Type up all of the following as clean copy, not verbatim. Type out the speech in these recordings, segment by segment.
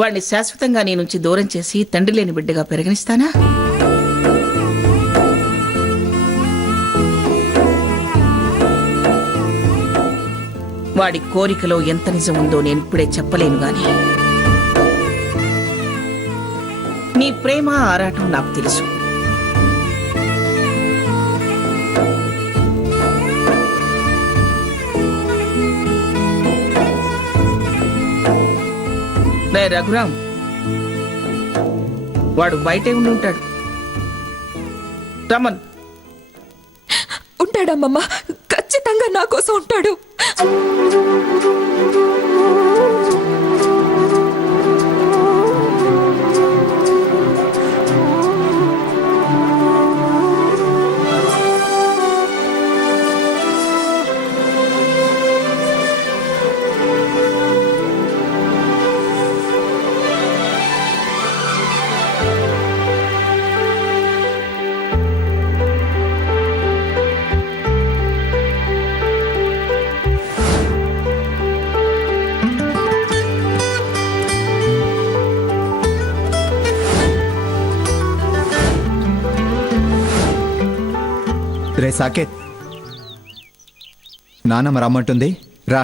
వాణ్ణి శాశ్వతంగా నీ నుంచి దూరం చేసి తండ్రి లేని బిడ్డగా పెరగనిస్తానా? వాడి కోరికలో ఎంత నిజం ఉందో నేనిప్పుడే చెప్పలేను గాని నీ ప్రేమ ఆరాటం నాకు తెలుసు. రఘురాం, వాడు బయటే ఉండి ఉంటాడు. రమన్ ఉంటాడమ్మమ్మ, ఖచ్చితంగా నా కోసం ఉంటాడు. రే సాకేత్, నానమ్మ రమ్మంటుంది, రా.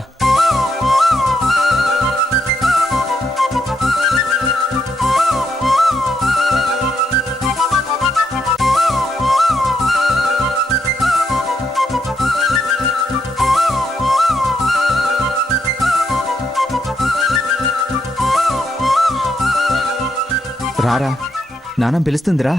రారా, నానమ్మ పిలుస్తుందిరా.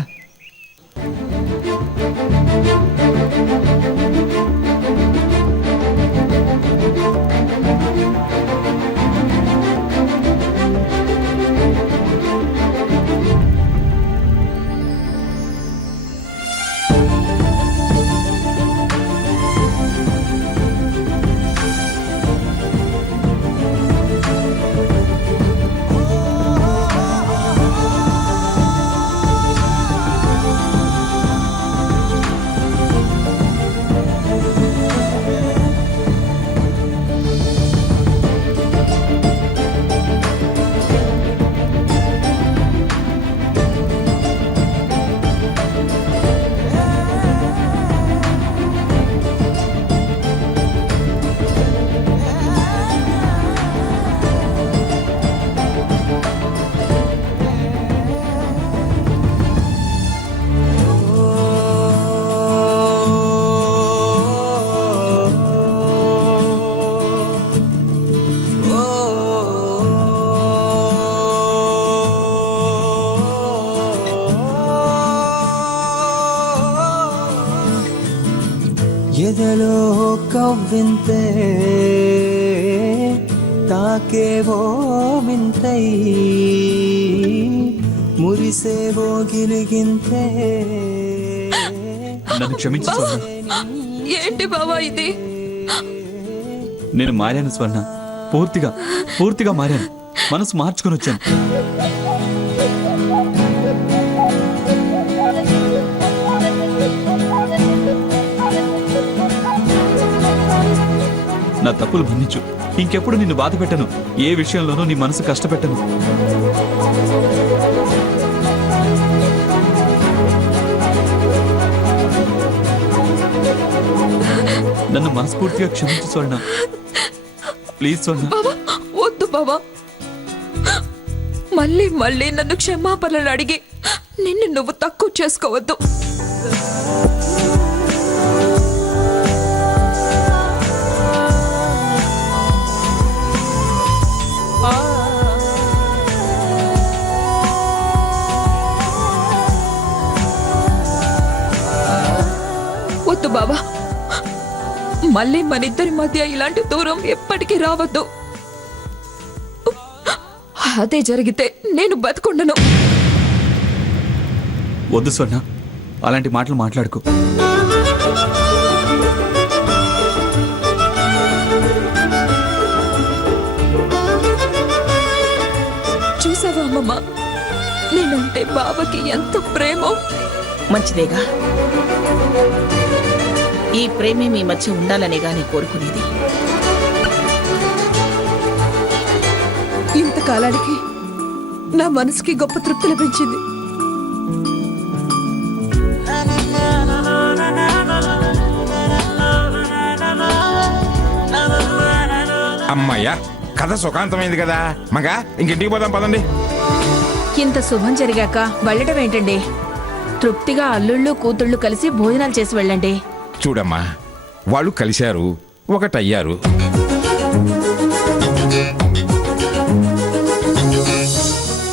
ఎదలో కవ్వింతే తాకేవో వింతై మురిసేవో గిలిగింతే. నన్ను క్షమించు స్వర్ణ. ఏంటి బావా ఇది? నేను మారాను స్వర్ణ, పూర్తిగా మారాను. మనసు మార్చుకొని వచ్చాను. నా తప్పులు మన్నించు. ఇంకెప్పుడు నిన్ను బాధ పెట్టను. ఏ విషయంలోనూ నీ మనసు కష్టపెట్టను. నన్ను మనస్ఫూర్తిగా క్షమించు స్వర్ణ. ప్లీజ్ స్వర్ణ. బావా వద్దు బావా, మళ్ళీ మళ్ళీ నన్ను క్షమాపణలు అడిగి నిన్ను నువ్వు తక్కువ చేసుకోవద్దు. వద్దు బావా, మళ్ళీ మనిద్దరి మధ్య ఇలాంటి దూరం ఎప్పటికీ రావద్దు. అదే జరిగితే నేను బతుకుండను. వద్దు స్వర్ణ, అలాంటి మాటలు మాట్లాడుకో. చూసావా అమ్మమ్మ, నేనంటే బావకి ఎంత ప్రేమో. మంచిదేగా, ఈ ప్రేమే మీ మధ్య ఉండాలనేగా నీ కోరుకునేది. ఇంతకాలానికి నా మనసుకి గొప్ప తృప్తి లభించింది. అమ్మయ్యా, కథ సుఖాంతమైంది కదా. మగా ఇంకింటికి పోదాం పదండి. ఇంత శుభం జరిగాక వెళ్ళటం ఏంటండి? తృప్తిగా అల్లుళ్ళు కూతుళ్ళు కలిసి భోజనాలు చేసి వెళ్ళండి. చూడమ్మా, వాళ్ళు కలిశారు, ఒకటయ్యారు.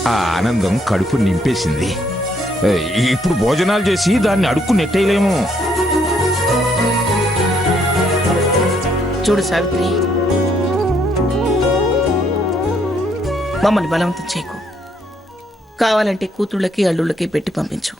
ఆ ఆనందం కడుపు నింపేసింది. ఇప్పుడు భోజనాలు చేసి దాన్ని అడుక్కు నెట్టేయలేము. చూడు సావిత్రి, మమ్మల్ని బలవంతం చేయకు. కావాలంటే కూతుళ్ళకి అల్లుళ్ళకి పెట్టి పంపించు.